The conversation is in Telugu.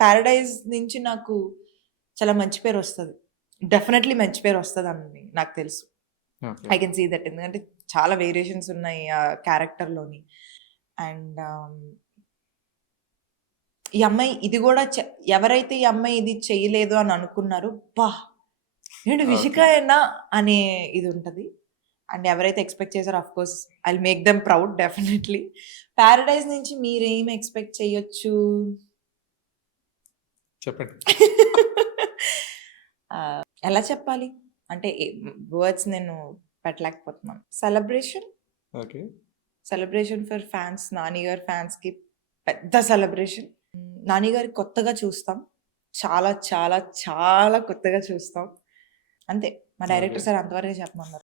పారడైజ్ నుంచి నాకు చాలా మంచి పేరు వస్తుంది, డెఫినెట్లీ మంచి పేరు వస్తుంది అని నాకు తెలుసు. Okay. I can see that, ఎందుకంటే చాలా వేరియేషన్స్ ఉన్నాయి ఆ క్యారెక్టర్లోని. అండ్ ఈ అమ్మాయి ఇది కూడా ఎవరైతే ఈ అమ్మాయి ఇది చేయలేదు అని అనుకున్నారో, బా ఏంటి విషిక Okay. అయినా అనే ఇది ఉంటుంది. అండ్ ఎవరైతే ఎక్స్పెక్ట్ చేశారో of course I make them proud definitely. Paradise నుంచి మీరేం ఎక్స్పెక్ట్ చేయొచ్చు? చెప్పండి. ఎలా చెప్పాలి అంటే వర్డ్స్ నేను పెట్టలేకపోతున్నాను. Celebration, okay. Celebration for fans, Nani గారి ఫ్యాన్స్కి పెద్ద సెలబ్రేషన్. నాని గారి కొత్తగా చూస్తాం, చాలా చాలా చాలా కొత్తగా చూస్తాం. అంతే, మా డైరెక్టర్ Okay. సార్ అంతవరకే చెప్పమన్నారు.